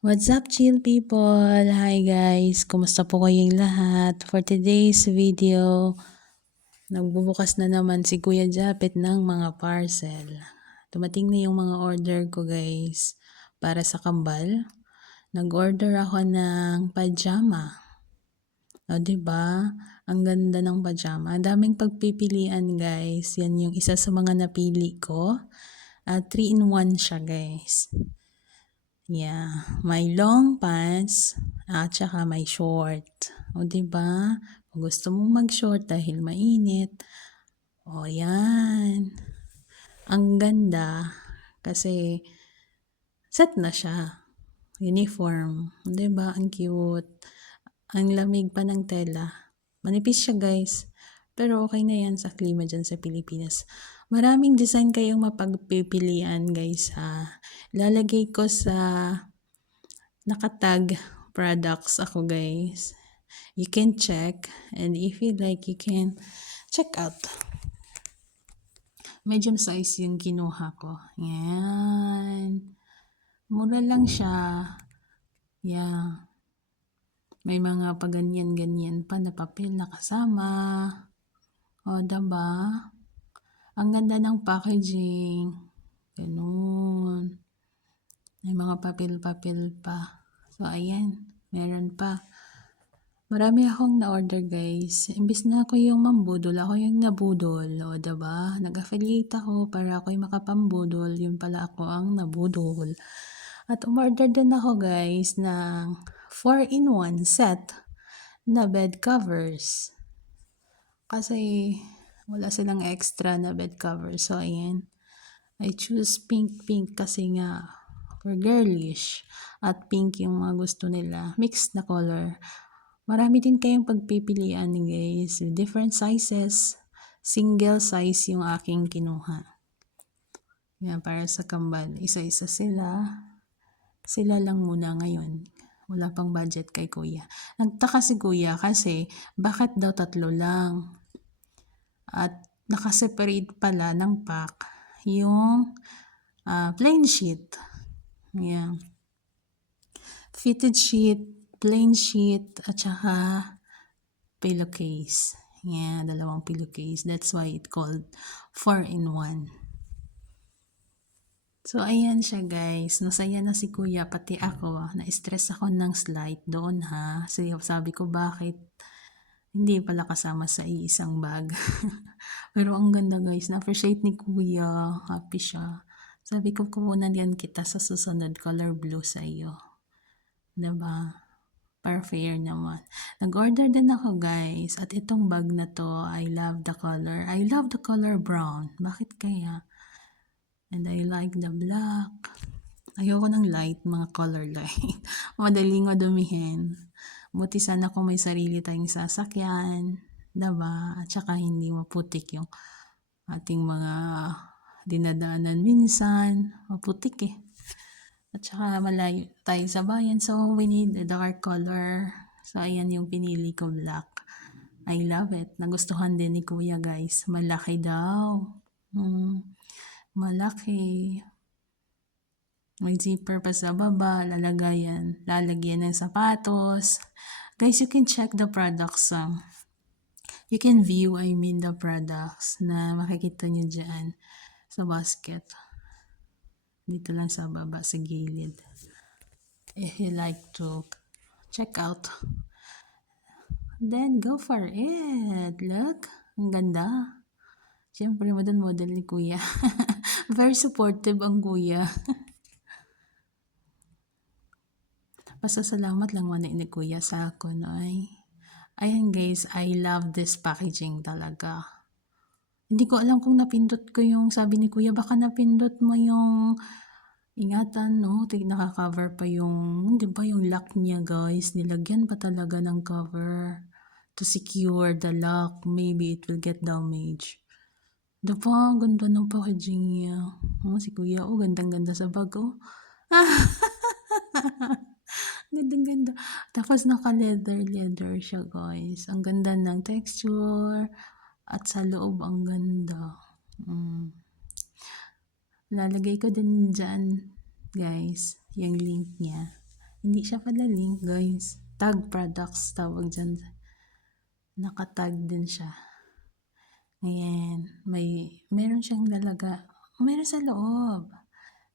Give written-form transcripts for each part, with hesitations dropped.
What's up, chill people? Hi guys, kumusta po kayong lahat? For today's video, nagbubukas na naman si Kuya Japet ng mga parcel. Dumating na yung mga order ko guys para sa kambal. Nag-order ako ng pajama. O, diba? Ang ganda ng pajama. Ang daming pagpipilian guys. Yan yung isa sa mga napili ko. 3-in-1 siya guys. Yeah, may long pants at saka may short. O, 'di ba? Kung gusto mong mag-short dahil mainit, o yan. Ang ganda kasi set na siya. Uniform. 'Di ba? Ang cute. Ang lamig pa ng tela. Manipis siya, guys. Pero okay na yan sa klima dyan sa Pilipinas. Maraming design kayong mapagpipilian, guys, ha. Lalagay ko sa nakatag products ako guys. You can check and if you like you can check out. Medium size yung kinuha ko. Yan. Mura lang siya. Yeah. May mga paganyan-ganyan pa na papel na kasama. O, diba? Ang ganda ng packaging. Ganun. May mga papel-papel pa. So, ayan. Meron pa. Marami akong na-order guys. Imbis na ako yung mambudol, ako yung nabudol. O, diba? Nag-affiliate ako para ako yung makapambudol. Yun pala ako ang nabudol. At umorder din ako guys ng 4-in-1 set na bed covers. Kasi wala silang extra na bed covers. So, ayan. I choose pink kasi nga for girlish. At pink yung mga gusto nila. Mixed na color. Marami din kayong pagpipilian guys. Different sizes. Single size yung aking kinuha. Yan, para sa kambal. Isa-isa sila. Sila lang muna ngayon. Wala pang budget kay kuya. Nagtaka si kuya kasi bakit daw 3 lang? At nakaseparate pala ng pack yung plain sheet. Yan. Fitted sheet, plain sheet, at saka pillowcase. Yeah, 2 pillowcase. That's why it called 4-in-1. So, ayan siya guys. Nasaya na si kuya, pati ako. Na-stress ako ng slight doon ha. Sabi ko bakit hindi pala kasama sa isang bag. Pero ang ganda guys. Na-appreciate ni kuya. Happy siya. Sabi ko kukunan yan kita sa susunod color blue sa iyo. Diba? Para fair naman. Nag-order din ako guys. At itong bag na to, I love the color. I love the color brown. Bakit kaya? And I like the black. Ayoko ng light, mga color light. Madaling madumihin. Buti sana kung may sarili tayong sasakyan. Diba? At saka hindi maputik yung ating mga dinadaanan minsan. Maputik eh. At saka malayo tayo sa bayan. So, we need a dark color. So, ayan yung pinili ko, black. I love it. Nagustuhan din ni kuya guys. Malaki daw. Malaki. May zipper pa sa baba. Lalagyan ng sapatos. Guys, you can check the products. You can view, the products na makikita nyo dyan sa basket. Dito lang sa baba, sa gilid. If you like to check out, then go for it. Look, ang ganda. Siyempre, model ni kuya. Very supportive ang kuya. Pasasalamat lang man ni kuya sa akin ay. Ayan guys, I love this packaging talaga. Hindi ko alam kung napindot ko yung sabi ni kuya, baka napindot mo yung ingatan, no? Naka-cover pa yung, di ba yung lock niya guys? Nilagyan pa talaga ng cover to secure the lock. Maybe it will get damaged. Di ba? Ganda ng packaging niya. Oh, si kuya, oh, gandang-ganda sa bag, oh. Gandang-ganda. Tapos naka-leather siya guys. Ang ganda ng texture. At sa loob, ang ganda. Lalagay ko din dyan, guys, yung link niya. Hindi siya pala link, guys. Tag products tawag dyan. Nakatag din siya. Ayan. Meron siyang dalaga. Meron sa loob.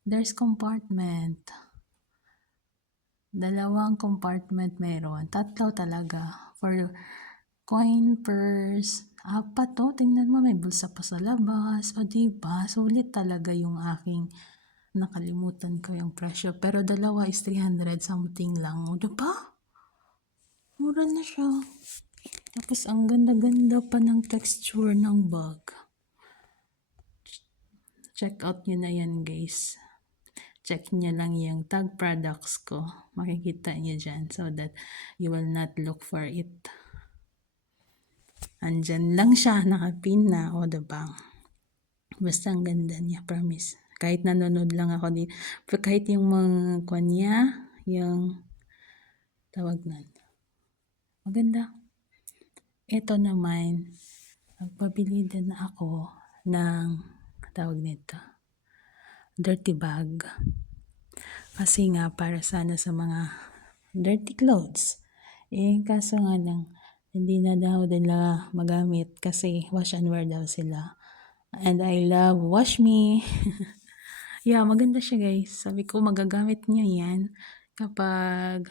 There's compartment. 2 compartment meron. 3 talaga. For coin, purse. 4 to. Tingnan mo, may bulsa pa sa labas. O diba? Sulit talaga yung aking nakalimutan ko yung presyo. Pero 2 is 300 something lang. O diba? Mura na siya. Tapos ang ganda-ganda pa ng texture ng bag. Check out nyo na yan, guys. Check nyo lang yung tag products ko. Makikita nyo dyan so that you will not look for it. Andyan lang siya, nakapin na. O diba? Basta ang ganda niya, promise. Kahit nanonood lang ako dito. Kahit yung mga kanya, yung tawag na. Maganda. Ito naman, magpabili din ako ng tawag nito, dirty bag. Kasi nga para sana sa mga dirty clothes. Kaso nga lang, hindi na daw nila magamit kasi wash and wear daw sila. And I love wash me. Yeah, maganda siya, guys. Sabi ko magagamit niyo yan kapag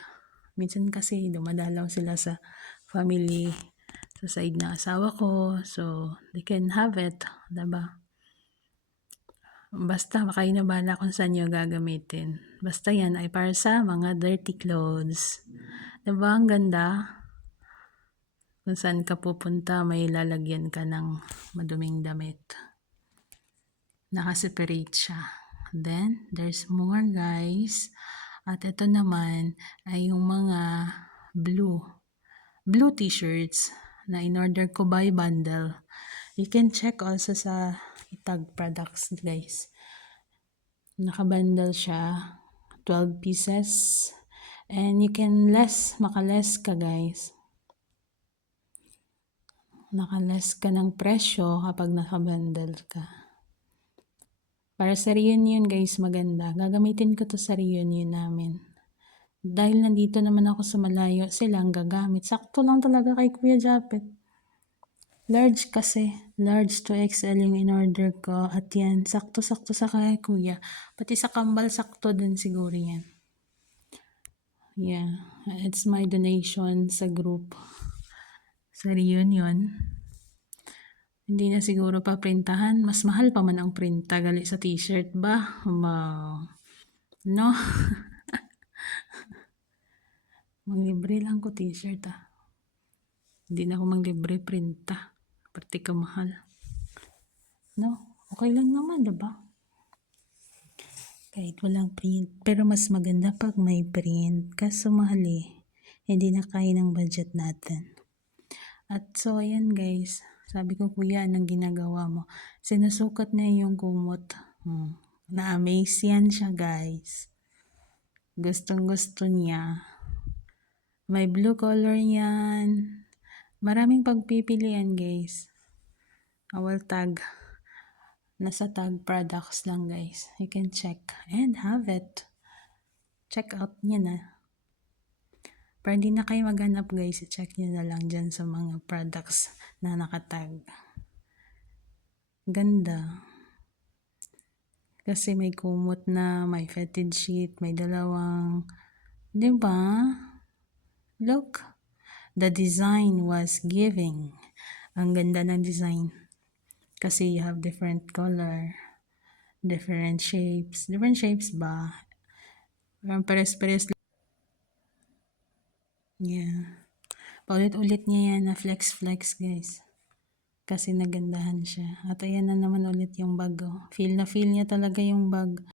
minsan kasi dumadalaw sila sa family sa side na asawa ko. So, they can have it. Diba? Basta kayo na bahala kung saan nyo gagamitin. Basta yan ay para sa mga dirty clothes. Diba? Ang ganda. Kung saan ka pupunta, may lalagyan ka ng maduming damit. Nakaseparate siya. Then, there's more, guys. At ito naman ay yung mga blue t-shirts na in-order ko by bundle. You can check also sa Tag products, guys. Nakabundle siya. 12 pieces. And you can makaless ka, guys. Nakaless ka ng presyo kapag nakabundle ka. Para sa reunion, guys, maganda. Gagamitin ko to sa reunion namin. Dahil nandito naman ako sa malayo, silang gagamit. Sakto lang talaga kay Kuya Japet. Large kasi. Large to XL yung in-order ko. At yan, sakto-sakto sa kay Kuya. Pati sa kambal, sakto din siguro yan. Yeah, it's my donation sa group. Sa reunion. Hindi na siguro pa printahan. Mas mahal pa man ang printa. Gali sa t-shirt ba? No? Manglibre lang ko t-shirt Hindi na ako manglibre printa. Pati ka mahal. No? Okay lang naman, diba? Kahit walang print. Pero mas maganda pag may print. Kaso mahal Hindi na kaya ng budget natin. At so, ayan, guys. Sabi ko, Kuya, anong ginagawa mo? Sinusukat niya yung kumot. Na-amaze yan siya, guys. Gustong-gusto niya. May blue color yan. Maraming pagpipilian, guys. Awal tag. Nasa tag products lang, guys. You can check and have it. Check out niya na. Para hindi na kayo maghanap, guys, i-check nyo na lang dyan sa mga products na nakatag. Ganda. Kasi may kumot na, may fetid sheet, may 2. Diba? Look. The design was giving. Ang ganda ng design. Kasi you have different color, different shapes. Different shapes ba? Pares-pares. Yeah. Paulit-ulit niya yan na flex, guys. Kasi nagandahan siya. At ayan na naman ulit yung bag. Feel na feel niya talaga yung bag.